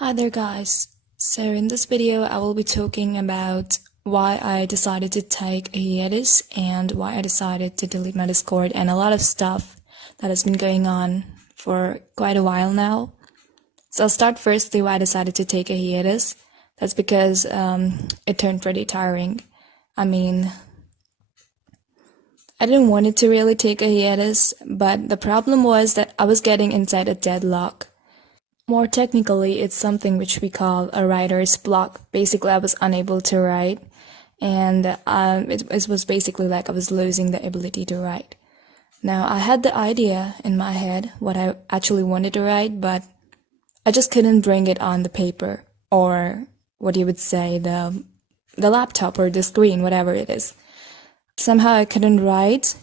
Hi there guys. So in this video I will be talking about why I decided to take a hiatus and why I decided to delete my Discord and a lot of stuff that has been going on for quite a while now. So I'll start firstly why I decided to take a hiatus. That's because it turned pretty tiring. I didn't want it to really take a hiatus, but the problem was that I was getting inside a deadlock. More technically, it's something which we call a writer's block. Basically, I was unable to write, and it was basically like I was losing the ability to write. Now, I had the idea in my head what I actually wanted to write, but I just couldn't bring it on the paper, or what you would say, the laptop or the screen, whatever it is. Somehow I couldn't write,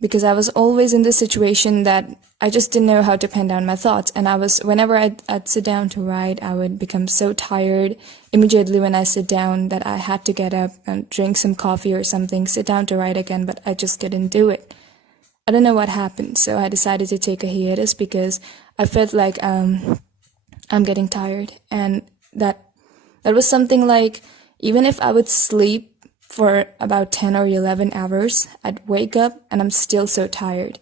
because I was always in this situation that I just didn't know how to pen down my thoughts. And whenever I'd sit down to write, I would become so tired immediately when I sit down that I had to get up and drink some coffee or something, sit down to write again, but I just couldn't do it. I don't know what happened, so I decided to take a hiatus because I felt like I'm getting tired. And that was something like, even if I would sleep for about 10 or 11 hours, I'd wake up and I'm still so tired.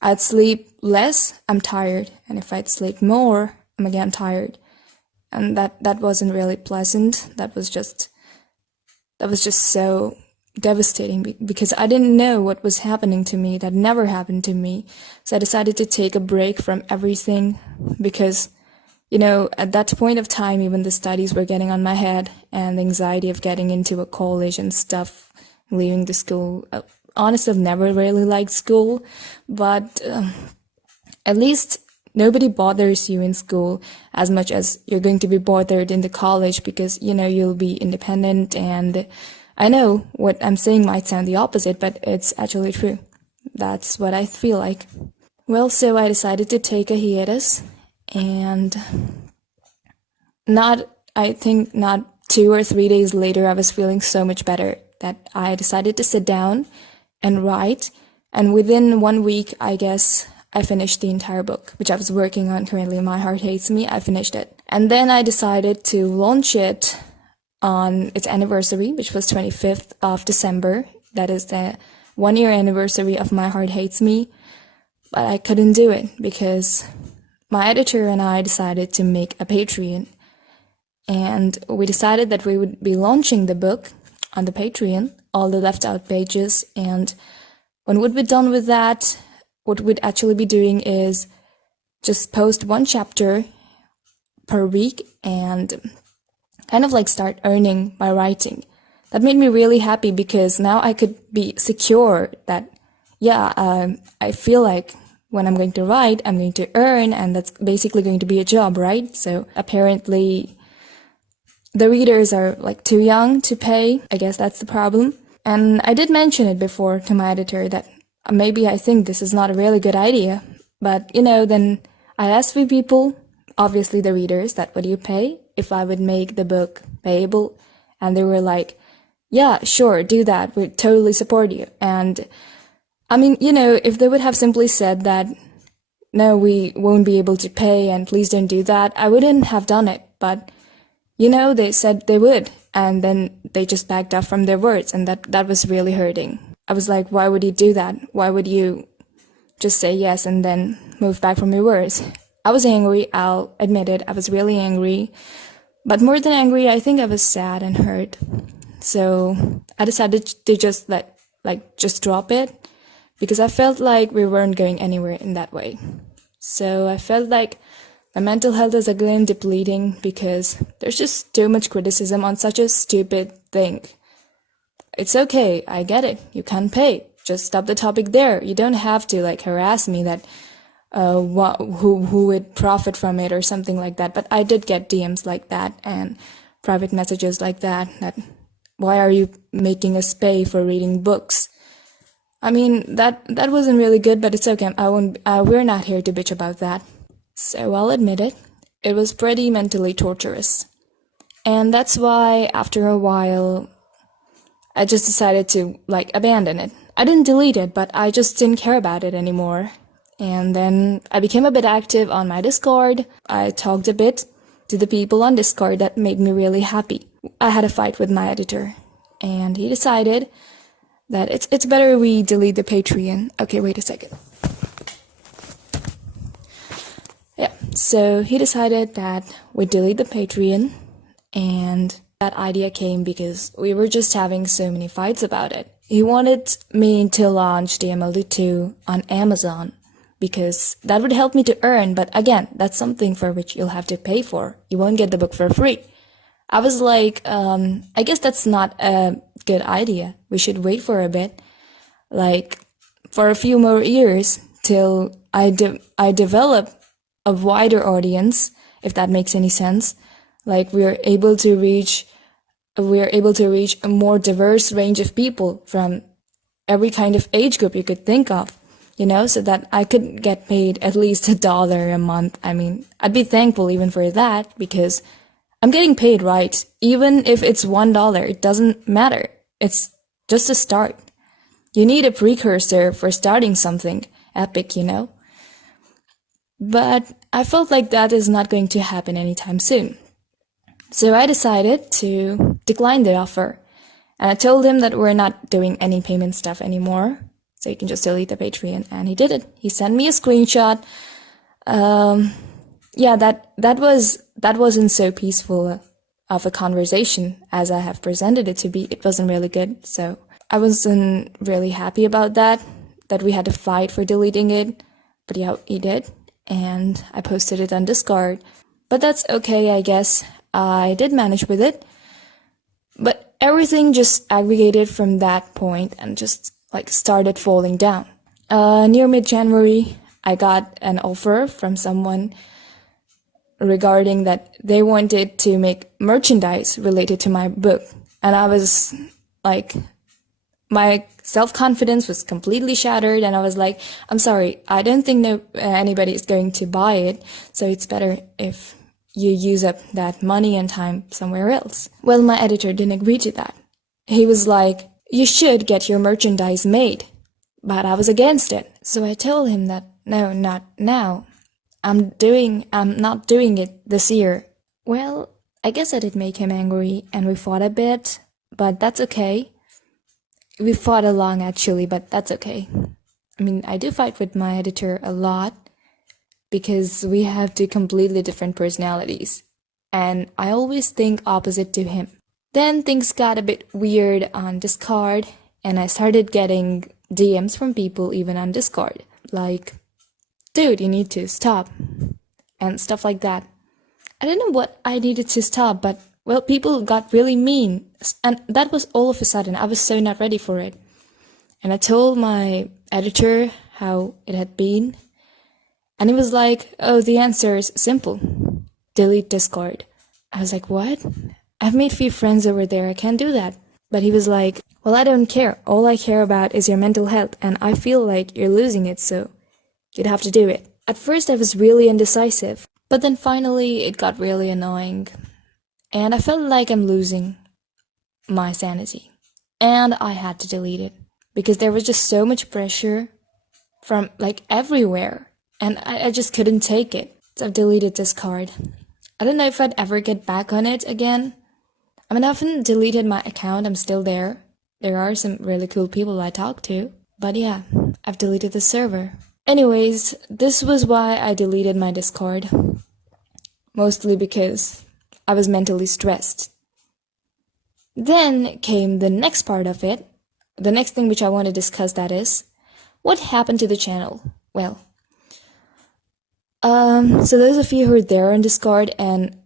I'd sleep less, I'm tired. And if I'd sleep more, I'm again tired. And that wasn't really pleasant. That was just so devastating because I didn't know what was happening to me. That never happened to me. So I decided to take a break from everything because, at that point of time, even the studies were getting on my head and the anxiety of getting into a college and stuff, leaving the school. Honestly, I've never really liked school, but at least nobody bothers you in school as much as you're going to be bothered in the college because, you'll be independent. And I know what I'm saying might sound the opposite, but it's actually true. That's what I feel like. Well, so I decided to take a hiatus. And not 2 or 3 days later, I was feeling so much better that I decided to sit down and write. And within 1 week, I guess, I finished the entire book, which I was working on currently. My Heart Hates Me. I finished it. And then I decided to launch it on its anniversary, which was 25th of December. That is the 1-year anniversary of My Heart Hates Me. But I couldn't do it because my editor and I decided to make a Patreon, and we decided that we would be launching the book on the Patreon, all the left out pages, and when we'd be done with that, what we'd actually be doing is just post 1 chapter per week and kind of like start earning by writing. That made me really happy because now I could be secure that, I feel like when I'm going to write, I'm going to earn, and that's basically going to be a job, right? So apparently the readers are like too young to pay. I guess that's the problem. And I did mention it before to my editor that maybe I think this is not a really good idea. But, then I asked few people, obviously the readers, that would you pay if I would make the book payable? And they were like, yeah, sure, do that. We'd totally support you. And if they would have simply said that, no, we won't be able to pay and please don't do that, I wouldn't have done it. But, they said they would. And then they just backed off from their words. And that was really hurting. I was like, why would you do that? Why would you just say yes and then move back from your words? I was angry. I'll admit it. I was really angry. But more than angry, I think I was sad and hurt. So I decided to just just drop it. Because I felt like we weren't going anywhere in that way. So I felt like my mental health is again depleting because there's just too much criticism on such a stupid thing. It's okay, I get it, you can't pay. Just stop the topic there. You don't have to harass me that who would profit from it or something like that. But I did get DMs like that and private messages like that why are you making us pay for reading books? That wasn't really good, but it's okay. We're not here to bitch about that. So I'll admit it. It was pretty mentally torturous. And that's why, after a while, I just decided to, abandon it. I didn't delete it, but I just didn't care about it anymore. And then I became a bit active on my Discord. I talked a bit, to the people on Discord that made me really happy. I had a fight with my editor, and he decided that it's better we delete the Patreon. Okay, wait a second. Yeah, so he decided that we delete the Patreon, and that idea came because we were just having so many fights about it. He wanted me to launch DMLD2 on Amazon because that would help me to earn, but again, that's something for which you'll have to pay for. You won't get the book for free. I was like, I guess that's not a good idea. We should wait for a bit, like for a few more years till I develop a wider audience, if that makes any sense. Like we're able to reach a more diverse range of people from every kind of age group you could think of, so that I could get paid at least $1 a month. I mean, I'd be thankful even for that because I'm getting paid, right? Even if it's $1, it doesn't matter. It's just a start. You need a precursor for starting something epic, But I felt like that is not going to happen anytime soon. So I decided to decline the offer. And I told him that we're not doing any payment stuff anymore. So you can just delete the Patreon. And he did it. He sent me a screenshot. That wasn't so peaceful of a conversation as I have presented it to be. It wasn't really good. So I wasn't really happy about that we had to fight for deleting it. But yeah, he did. And I posted it on Discord. But that's okay, I guess. I did manage with it. But everything just aggregated from that point and just started falling down. Near mid-January, I got an offer from someone regarding that they wanted to make merchandise related to my book. And I was like, my self-confidence was completely shattered, and I was like, I'm sorry, I don't think anybody is going to buy it, so it's better if you use up that money and time somewhere else. Well, my editor didn't agree to that. He was like, you should get your merchandise made. But I was against it. So I told him that, no, not now. I'm not doing it this year. Well, I guess I did make him angry, and we fought a bit, but that's okay. We fought along actually, but that's okay. I mean, I do fight with my editor a lot because we have two completely different personalities, and I always think opposite to him. Then things got a bit weird on Discord, and I started getting DMs from people even on Discord, like, dude, you need to stop, and stuff like that. I don't know what I needed to stop, but well, people got really mean, and that was all of a sudden. I was so not ready for it. And I told my editor how it had been, and he was like, oh, the answer is simple. Delete Discord. I was like, what? I've made few friends over there, I can't do that. But he was like, well, I don't care. All I care about is your mental health, and I feel like you're losing it, so you'd have to do it. At first I was really indecisive, but then finally it got really annoying. And I felt like I'm losing my sanity. And I had to delete it. Because there was just so much pressure from everywhere. And I just couldn't take it. So I've deleted Discord. I don't know if I'd ever get back on it again. I mean, I haven't deleted my account. I'm still there. There are some really cool people I talk to. But yeah, I've deleted the server. Anyways, this was why I deleted my Discord. Mostly because I was mentally stressed. Then came the next part of it. The next thing which I want to discuss, that is, what happened to the channel? Well, so those of you who are there on Discord and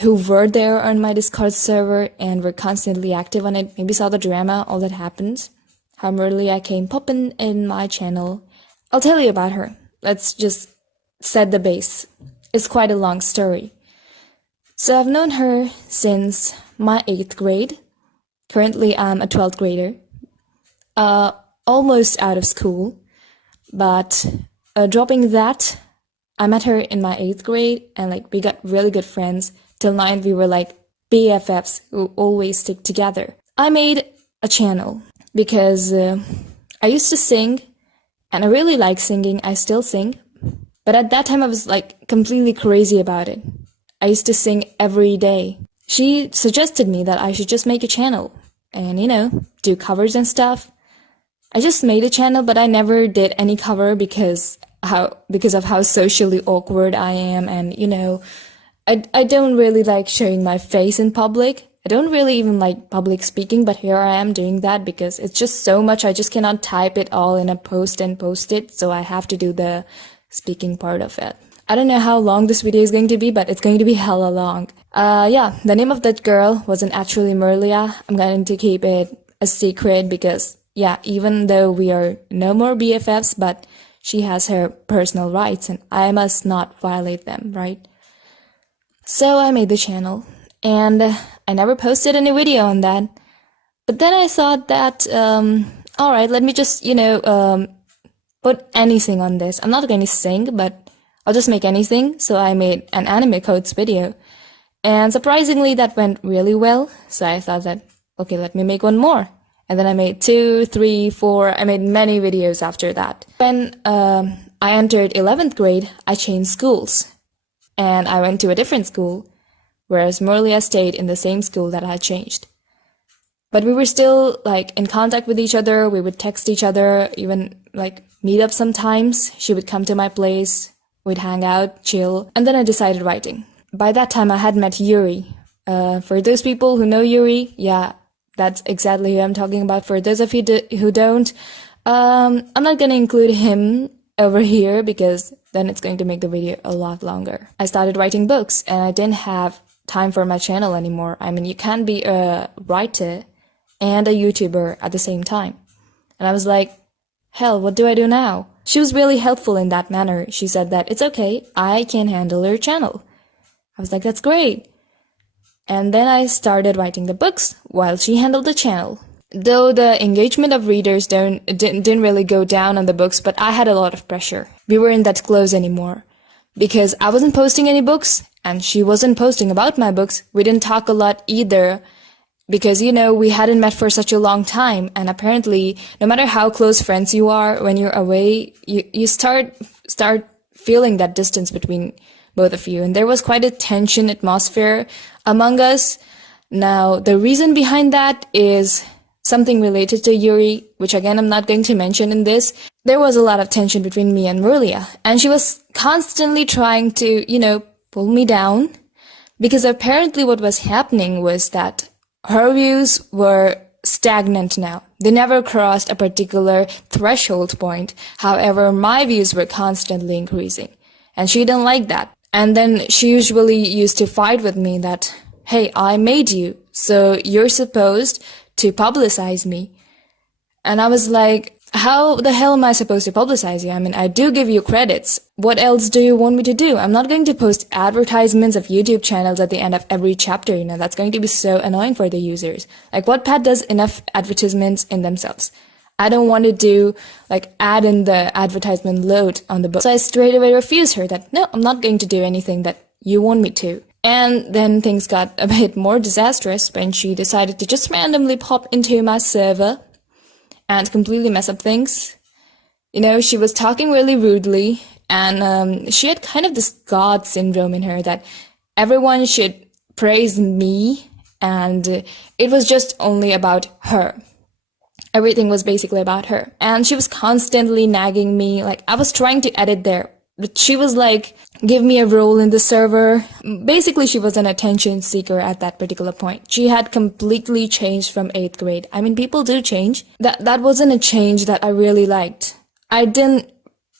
who were there on my Discord server and were constantly active on it, maybe saw the drama, all that happened, how Merliah came popping in my channel. I'll tell you about her. Let's just set the base. It's quite a long story. So I've known her since my 8th grade. Currently I'm a 12th grader. Almost out of school. But dropping that, I met her in my 8th grade and we got really good friends. Till 9th we were BFFs who always stick together. I made a channel because I used to sing and I really like singing. I still sing. But at that time I was completely crazy about it. I used to sing every day. She suggested me that I should just make a channel and, do covers and stuff. I just made a channel, but I never did any cover because of how socially awkward I am, and I don't really like showing my face in public. I don't really even like public speaking, but here I am doing that because it's just so much. I just cannot type it all in a post and post it, so I have to do the speaking part of it. I don't know how long this video is going to be, but it's going to be hella long. Yeah, the name of that girl wasn't actually Merliah. I'm going to keep it a secret because, yeah, even though we are no more BFFs, but she has her personal rights and I must not violate them, right? So I made the channel and I never posted any video on that. But then I thought that, alright, let me just, put anything on this. I'm not going to sing, but I'll just make anything. So I made an anime codes video. And surprisingly, that went really well. So I thought that, okay, let me make one more. And then I made 2, 3, 4, I made many videos after that. When I entered 11th grade, I changed schools. And I went to a different school, whereas Merliah stayed in the same school that I had changed. But we were still, in contact with each other. We would text each other, even, meet up sometimes. She would come to my place. We'd hang out, chill. And then I decided writing. By that time, I had met Yuri. For those people who know Yuri, yeah, that's exactly who I'm talking about. For those of you who don't, I'm not gonna include him over here because then it's going to make the video a lot longer. I started writing books and I didn't have time for my channel anymore. I mean, you can't be a writer and a YouTuber at the same time. And I was like, hell, what do I do now? She was really helpful in that manner. She said that it's okay, I can handle your channel. I was like, that's great. And then I started writing the books while she handled the channel. Though the engagement of readers didn't really go down on the books, but I had a lot of pressure. We weren't that close anymore. Because I wasn't posting any books, and she wasn't posting about my books. We didn't talk a lot either, because, we hadn't met for such a long time, and apparently, no matter how close friends you are, when you're away, you start feeling that distance between both of you, and there was quite a tension atmosphere among us. Now, the reason behind that is something related to Yuri, which again I'm not going to mention in this. There was a lot of tension between me and Merliah, and she was constantly trying to, pull me down, because apparently what was happening was that her views were stagnant now. They never crossed a particular threshold point. However, my views were constantly increasing, and she didn't like that. And then she usually used to fight with me that, hey, I made you, so you're supposed to publicize me. And I was like, how the hell am I supposed to publicize you? I mean, I do give you credits. What else do you want me to do? I'm not going to post advertisements of YouTube channels at the end of every chapter, that's going to be so annoying for the users. Wattpad does enough advertisements in themselves. I don't want to do, add in the advertisement load on the book. So I straight away refused her that, no, I'm not going to do anything that you want me to. And then things got a bit more disastrous when she decided to just randomly pop into my server and completely mess up things. She was talking really rudely, and she had kind of this God syndrome in her that everyone should praise me, and it was just only about her. Everything was basically about her. And she was constantly nagging me. I was trying to edit there, but she was like, give me a role in the server. Basically, she was an attention seeker at that particular point. She had completely changed from 8th grade. I mean, people do change. That wasn't a change that I really liked. I didn't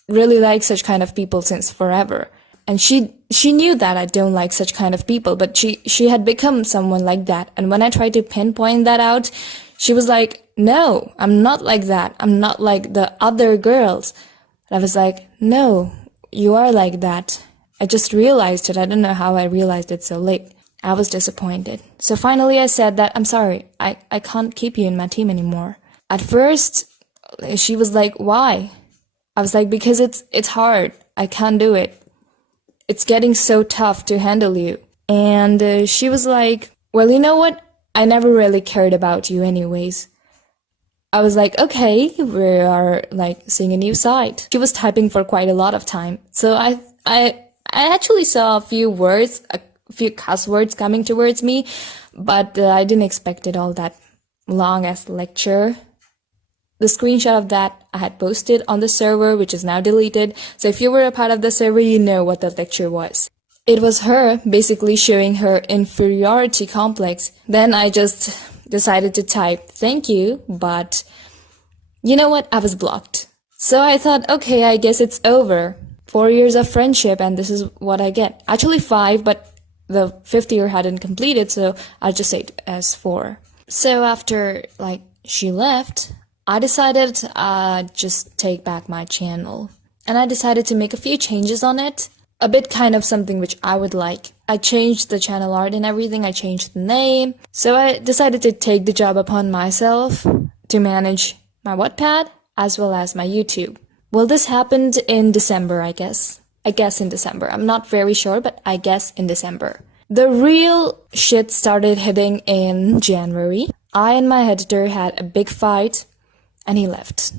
really like such kind of people since forever. And she knew that I don't like such kind of people, but she had become someone like that. And when I tried to pinpoint that out, she was like, no, I'm not like that. I'm not like the other girls. And I was like, no, you are like that. I just realized it. I don't know how I realized it so late. I was disappointed. So finally I said that, I'm sorry, I can't keep you in my team anymore. At first, she was like, why? I was like, because it's hard. I can't do it. It's getting so tough to handle you. And she was like, well, you know what? I never really cared about you anyways. I was like, okay, we are seeing a new side. She was typing for quite a lot of time. So I actually saw a few words, a few cuss words coming towards me, but I didn't expect it all that long as lecture. The screenshot of that I had posted on the server, which is now deleted. So if you were a part of the server, you know what the lecture was. It was her basically showing her inferiority complex. Then I just decided to type thank you, but you know what? I was blocked. So I thought, okay, I guess it's over. 4 years of friendship and this is what I get. Actually 5, but the 5th year hadn't completed, so I'll just say it as 4. So after she left, I decided I'd just take back my channel. And I decided to make a few changes on it. A bit kind of something which I would like. I changed the channel art and everything. I changed the name. So I decided to take the job upon myself to manage my Wattpad as well as my YouTube. Well, this happened in December, I guess. I guess in December. I'm not very sure, but I guess in December. The real shit started hitting in January. I and my editor had a big fight and he left.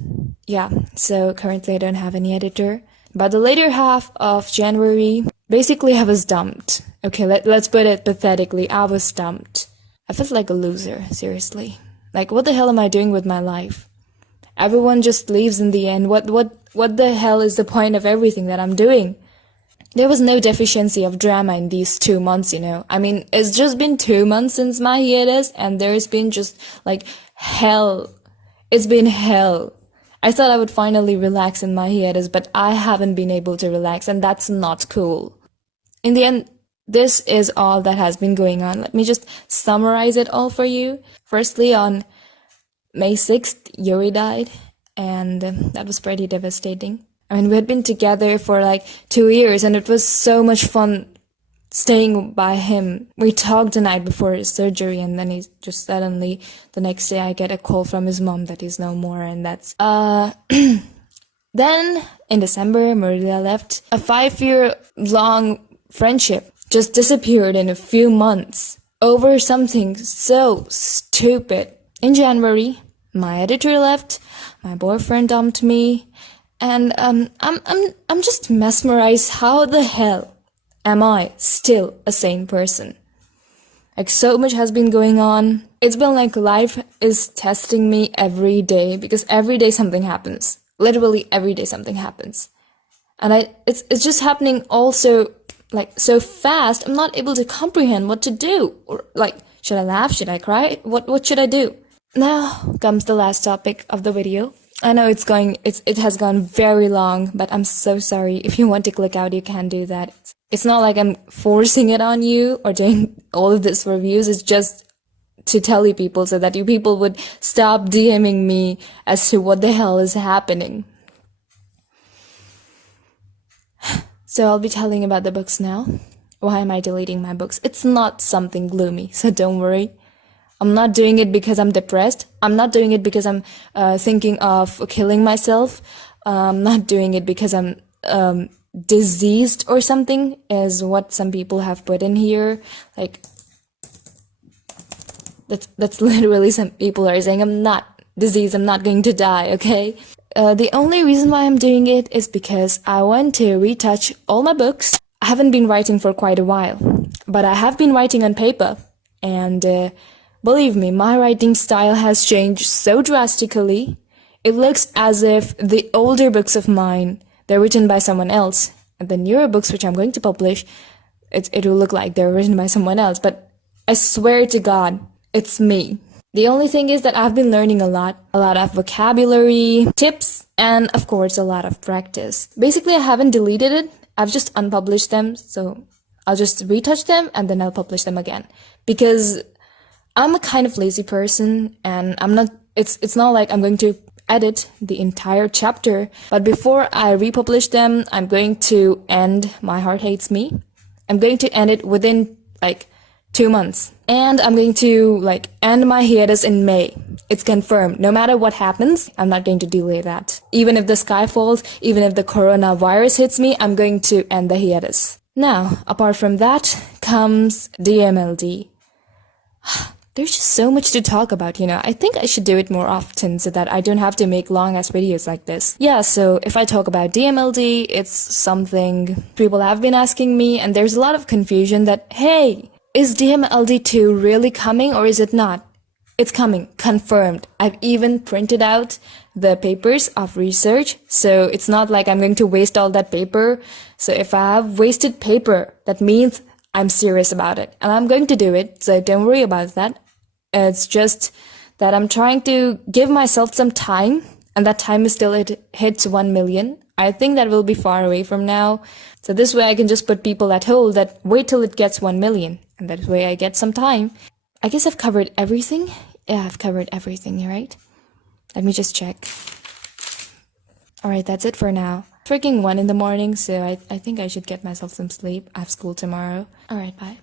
Yeah, so currently I don't have any editor. By the later half of January, basically I was dumped. Okay, let's put it pathetically. I was dumped. I felt like a loser, seriously. Like, what the hell am I doing with my life? Everyone just leaves in the end. What the hell is the point of everything that I'm doing? There was no deficiency of drama in these 2 months, you know. I mean, it's just been 2 months since my hiatus, and there's been just hell. It's been hell. I thought I would finally relax in my hiatus, but I haven't been able to relax, and that's not cool. In the end, this is all that has been going on. Let me just summarize it all for you. Firstly, on May 6th, Yuri died, and that was pretty devastating. I mean, we had been together for 2 years, and it was so much fun staying by him. We talked the night before his surgery, and then he just suddenly, the next day, I get a call from his mom that he's no more, and that's, Then, in December, Merliah left. A 5-year-long friendship just disappeared in a few months over something so stupid. In January, my editor left, my boyfriend dumped me, and I'm just mesmerized. How the hell am I still a sane person? So much has been going on. It's been like life is testing me every day, because every day something happens. Literally every day something happens. And it's just happening also so fast. I'm not able to comprehend what to do. Or should I laugh? Should I cry? What should I do? Now comes the last topic of the video. I know it has gone very long, but I'm so sorry. If you want to click out, you can do that. It's not like I'm forcing it on you or doing all of this for views. It's just to tell you people so that you people would stop DMing me as to what the hell is happening. So I'll be telling about the books now. Why am I deleting my books? It's not something gloomy, so don't worry. I'm not doing it because I'm depressed. I'm not doing it because I'm thinking of killing myself. I'm not doing it because I'm diseased or something, is what some people have put in here. That's literally some people are saying I'm not diseased, I'm not going to die, okay? The only reason why I'm doing it is because I want to retouch all my books. I haven't been writing for quite a while, but I have been writing on paper, and believe me, my writing style has changed so drastically. It looks as if the older books of mine, they're written by someone else, and the newer books which I'm going to publish, it will look like they're written by someone else, but I swear to God, it's me. The only thing is that I've been learning a lot of vocabulary, tips, and of course a lot of practice. Basically, I haven't deleted it, I've just unpublished them, so I'll just retouch them and then I'll publish them again. Because I'm a kind of lazy person, and it's not like I'm going to edit the entire chapter, but before I republish them, I'm going to end My Heart Hates Me. I'm going to end it within 2 months. And I'm going to end my hiatus in May. It's confirmed. No matter what happens, I'm not going to delay that. Even if the sky falls, even if the coronavirus hits me, I'm going to end the hiatus. Now, apart from that comes DMLD. There's just so much to talk about, you know. I think I should do it more often so that I don't have to make long ass videos like this. Yeah, so if I talk about DMLD, it's something people have been asking me, and there's a lot of confusion that, hey, is DMLD2 really coming or is it not? It's coming, confirmed. I've even printed out the papers of research, so it's not like I'm going to waste all that paper. So if I have wasted paper, that means I'm serious about it, and I'm going to do it, so don't worry about that. It's just that I'm trying to give myself some time, and that time is till it hits 1 million. I think that will be far away from now. So this way I can just put people at hold that wait till it gets 1 million, and that way I get some time. I guess I've covered everything. Yeah, I've covered everything, right? Let me just check. Alright, that's it for now. Freaking 1 in the morning, so I think I should get myself some sleep. I have school tomorrow. Alright, bye.